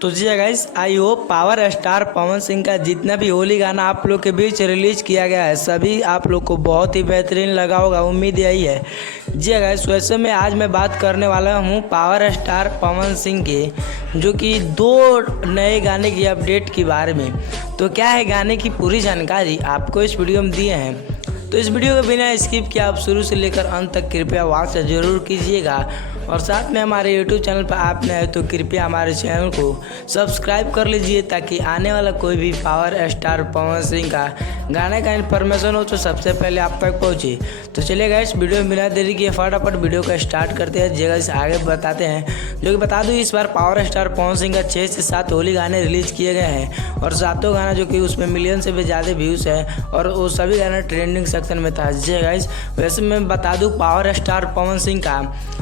तो जी guys, I hope power star Pawan Singh का जितना भी होली गाना आप लोग के बीच रिलीज किया गया है सभी आप लोग को बहुत ही बेहतरीन लगा होगा, उम्मीद यही है। जी गाइस, वैसे में आज मैं बात करने वाला हूँ पावर स्टार पवन सिंह के जो कि 2 नए गाने की अपडेट के बारे में। तो क्या है गाने की पूरी जानकारी आपको इस वीडियो में दिए हैं, तो इस वीडियो को बिना स्किप किए आप शुरू से लेकर अंत तक कृपया वॉच जरूर कीजिएगा। और साथ में हमारे YouTube चैनल पर आप नए हो तो कृपया हमारे चैनल को सब्सक्राइब कर लीजिए ताकि आने वाला कोई भी पावर स्टार पवन सिंह का गाने का इन्फॉर्मेशन हो तो सबसे पहले आप तक पहुँचे। तो चलिए गाइस, वीडियो में बिना देरी किए फटाफट वीडियो का स्टार्ट करते हैं। जगह आगे बताते हैं, जो कि बता दूँ इस बार पावर स्टार पवन सिंह का 6 से 7 होली गाने रिलीज किए गए हैं और 7 गाना जो कि उसमें मिलियन से भी ज़्यादा व्यूज़ है और वो सभी गाना ट्रेंडिंग सेक्शन में था। जी गाइस, वैसे मैं बता दूँ पावर स्टार पवन सिंह का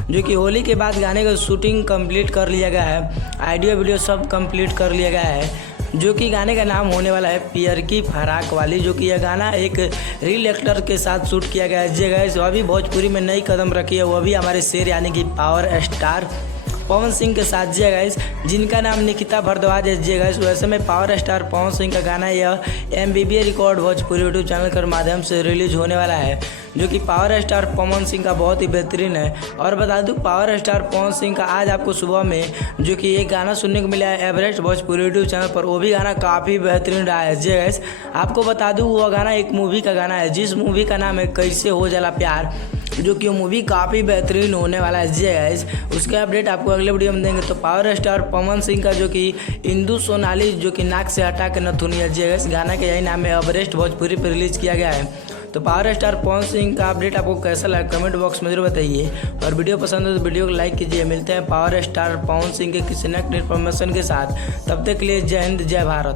जो कि होली के बाद गाने का शूटिंग कंप्लीट कर लिया गया है, ऑडियो वीडियो सब कंप्लीट कर लिया गया है। जो कि गाने का नाम होने वाला है पियर की फराक वाली, जो कि यह गाना एक रील एक्टर के साथ शूट किया गया है। जी गाइस, वह भी भोजपुरी में नई कदम रखी है, वह भी हमारे शेर यानी कि पावर स्टार पवन सिंह के साथ। जी गाइस, जिनका नाम निकिता भारद्वाज है। जी गाइस, वैसे में पावर स्टार पवन सिंह का गाना यह MBBA record Bhojpuri YouTube channel के माध्यम से रिलीज होने वाला है, जो कि पावर स्टार पवन सिंह का बहुत ही बेहतरीन है। और बता दूं पावर स्टार पवन सिंह का आज आपको सुबह में जो कि एक गाना सुनने को मिला है एवरेस्ट भोजपुरी यूट्यूब चैनल पर, वो भी गाना काफ़ी बेहतरीन रहा है। जी गाइस, आपको बता दूं वो गाना एक मूवी का गाना है, जिस मूवी का नाम है कैसे हो जाला प्यार, जो कि मूवी काफ़ी बेहतरीन होने वाला है। जी गाइस, उसके अपडेट आपको अगले वीडियो में देंगे। तो पावर स्टार पवन सिंह का जो कि इंदु सोनाली जो कि नाक से हटा के नथुनिया, जी गाइस गाना का यही नाम है, एवरेस्ट भोजपुरी पर रिलीज किया गया है। तो पावर स्टार पवन सिंह का अपडेट आपको कैसा लगा कमेंट बॉक्स में जरूर बताइए और वीडियो पसंद है तो वीडियो को लाइक कीजिए। मिलते हैं पावर स्टार पवन सिंह के किसी नेक्स्ट इन्फॉर्मेशन के साथ, तब तक के लिए जय हिंद जय भारत।